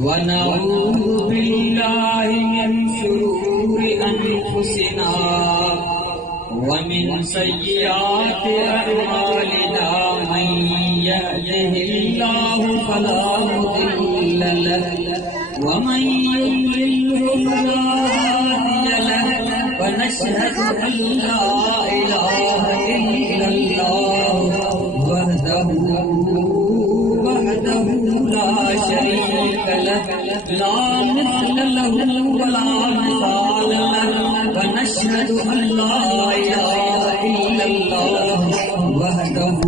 ونعوذ بالله من شرور أنفسنا ومن سيئات أعمالنا من يهده الله فلا مضل له ومن يضلله فلا هادي له ونشهد أن لا إله إلا الله وحده لا شريك له لا مثل له ولا مثال له ونشهد أن لا إله إلا الله وحده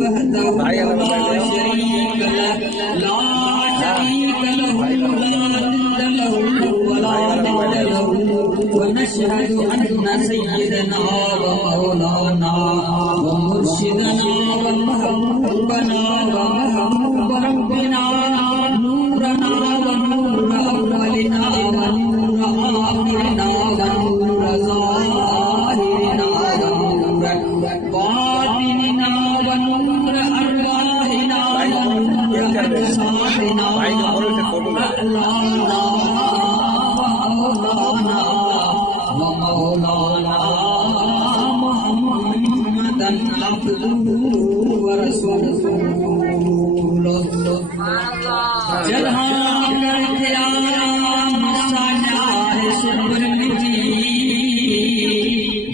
لا شريك له لا شريك له لا ند له ولا ند له ونشهد أن سيدنا ومولانا ومرشدنا ومحبوبنا ومحبوب ربنا نورنا ونور أولنا ونور آخرنا ونور ظاهرنا ونور باطننا ونور أرواحنا ونور أجسادنا مولانا ومولانا محمدا عبده ورسوله جہاں کر قیام ساجا ہے سبرمجی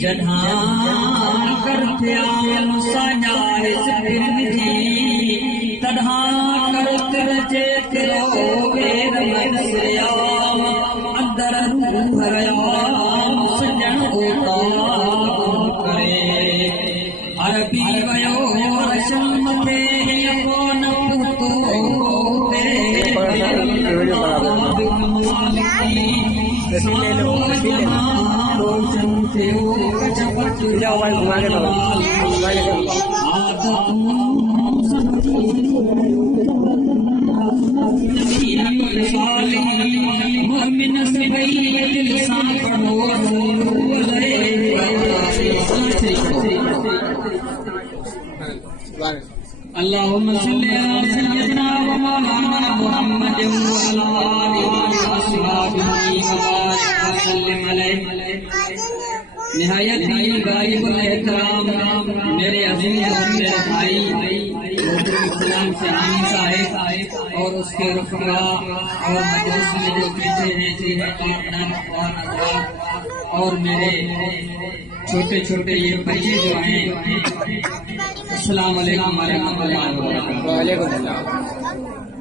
جہاں کر قیام ساجا ہے سبرمجی تنہا کرت رجے کرو بیر منسیام اندر روح ریام سجن ہوتا کرے عربی ویو رشم تے یکون مومن سے گئی دل سان پڑھو اللهم صل على سيدنا ومولانا محمد وعلى آله وأصحابه وبارك وسلم عليه نہایت ہی غالب الاحترام میرے عزیز میرے بھائی اسلام سے عام صاحب اور اس کے رفقا اور مجلس میں جو بیٹھے ہیں اور میرے چھوٹے چھوٹے یہ بچے جو ہیں السلام علیکم ورحمۃ اللہ وبرکاتہ۔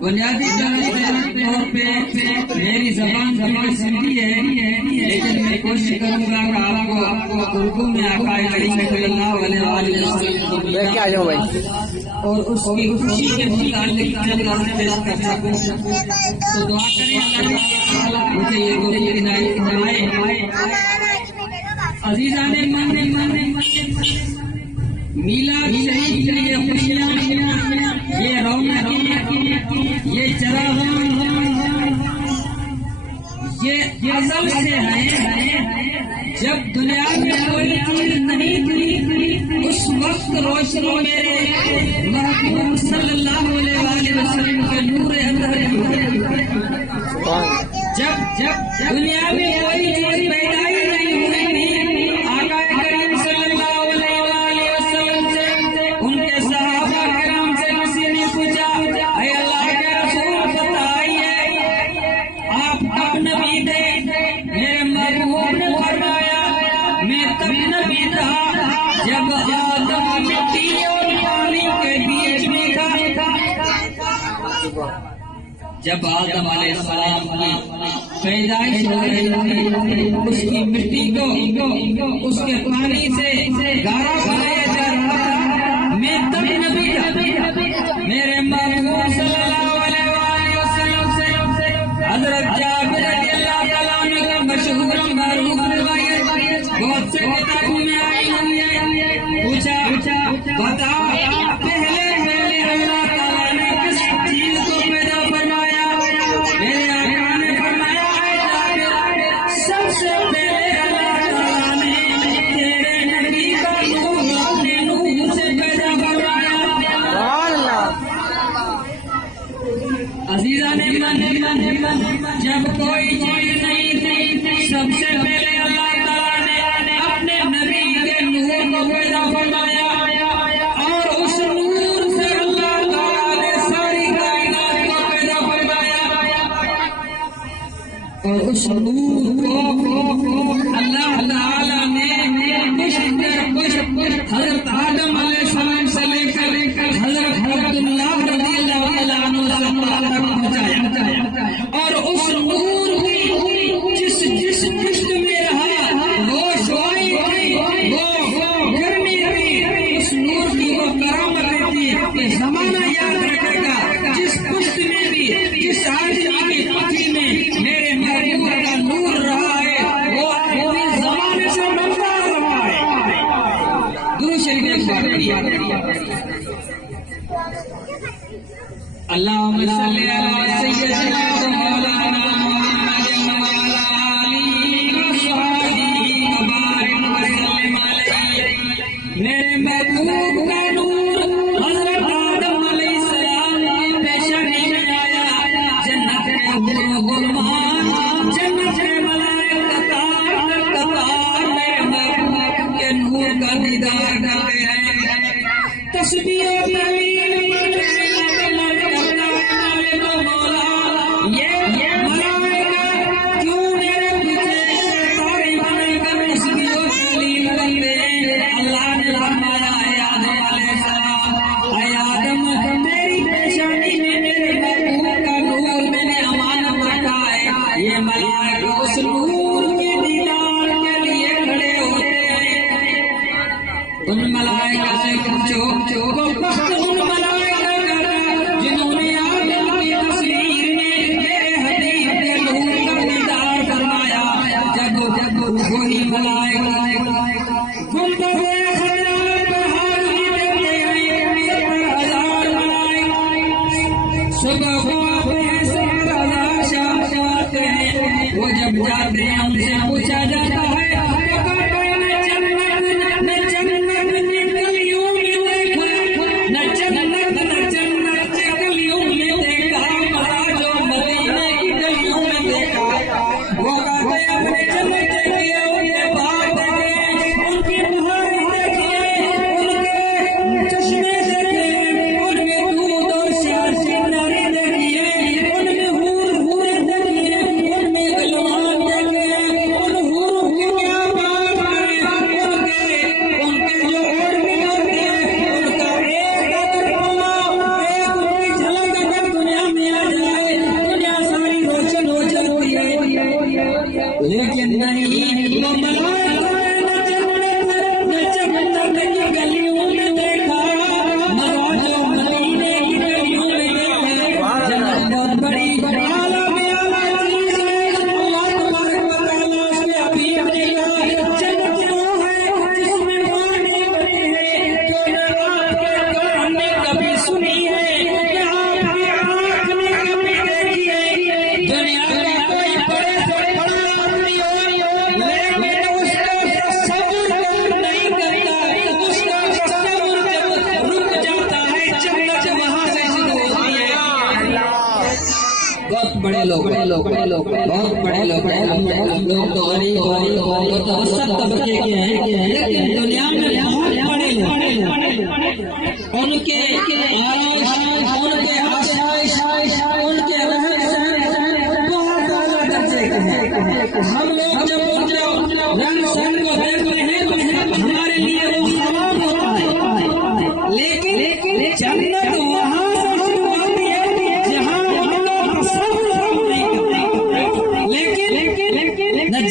بنیادی طور پہ میری زبان سندھی ہے لیکن میں کوشش کروں گا کہ آپ کو اردو میں آقا کریم صلی اللہ علیہ وسلم اور اس کی خوشی کے متعلق چند باتیں پیش کر سکوں تو دعا کریں مجھے یہ عزیزان میلاد شریف کے لیے خوشیاں یہ رونق یہ چراغ یہ ازل سے ہے جب دنیا میں کوئی چیز نہیں تھی اس وقت روشنی میرے محبوب صلی اللہ علیہ وسلم کے نور اندر جب دنیا میں کوئی چیز پیدا ہی نہیں ہوئی آقا کریم صلی اللہ علیہ وسلم سے ان کے صحابہ کرام سے کسی نے پوچھا اے اللہ کے رسول بتائیے آپ کب نبی تھے؟ میرے محبوب نے فرمایا میں تب نبی تھا جب آدم مٹی اور پانی کے بیچ میں تھا۔ جب آدم علیہ السلام کی پیدائش ہو رہی تھی اس کی مٹی کو اس کے پانی سے گارا بنایا جا رہا تھا میں تب نبی تھا۔ میرے محبوب صلی اللہ علیہ وسلم سے حضرت جابر رضی اللہ تعالیٰ عنہ کا مشہور معروف روایت بہت سے کتابوں میں آئی ہوئی ہے۔ پوچھا بتا پہلے اللہ تعالیٰ نے کس چیز کو پیدا فرمایا؟ میرے آقا نے فرمایا ہے سب سے پہلے اللہ تعالیٰ نے تیرے نبی کا نور اپنے نور سے پیدا فرمایا۔ عزیزان جب کوئی چیز نہیں تھی سب سے پہلے اللہ تعالیٰ نے اپنے نبی کے نور کو پیدا فرمایا اور اس نور سے اللہ تعالیٰ نے ساری کائنات کو پیدا فرمایا اور اس نور کو اللہ تعالیٰ نے حضرت آدم علیہ السلام سے لے کر حضرت عبداللہ رضی اللہ عنہ تک پہنچایا اور اس نور کی جس پشت میں رہا وہ شعائی تھی وہ گرمی تھی اس نور کی وہ کرامت تھی کہ زمانہ یاد رکھے گا جس پشت میں بھی جس آدمی کی پتھی میں میرے محبوب کا نور رہا ہے وہ آدمی زمانے سے بنتا رہا ہے. درود شریف ایک بار اللہم صلی علی سیدنا مولانا محمد وعلی آلہ وصحبہ وبارک وسلم علیہ. میرے محبوب کا نور حضرت آدم علیہ السلام کی پیشانی میں آیا. جنت کے غلمان جنت کے ملائکہ قطار میرے محبوب کے نور کا دیدار کرتے ہیں. تسبیح و تحلیل وہ جب جاتے ہیں ہم سے پوچھا جاتا ہے لیکن نہیں گلیوں میں دیکھا مراجو مدینے کی گلیوں میں دیکھا جنت بہت بڑی اعلیٰ میں اعلیٰ چیز ہے. اللہ تبارک و تعالیٰ اس کے حبیب نے کہا جنت وہ ہے جس میں پانی بنے ہیں جو نہ آپ کے کان نے کبھی سنی ہے نہ آپ کی آنکھ نے کبھی دیکھی ہے. دنیا کا کوئی بڑے سے بڑا بہت بڑے لوگ بہت بڑے لوگ تو غریب متوسط طبقے کے ہیں لیکن دنیا میں بہت بڑے لوگ ان کے آرائش ان کے آسائش ان کے رہن سہن بہت اعلیٰ درجے کے ہیں. ہم لوگ جب ان کے رہن سہن کو دیکھتے ہیں ہمارے لیے وہ حرام ہوتا ہے لیکن جنت وہاں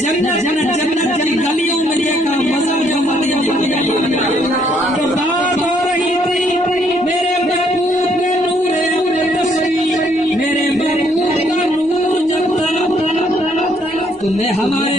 جنت کی گلیوں میں دیکھا مزہ جو بات ہو رہی تھی میرے محبوب کے نور تصویر میرے محبوب کا نور جب تھا تو میں ہمارے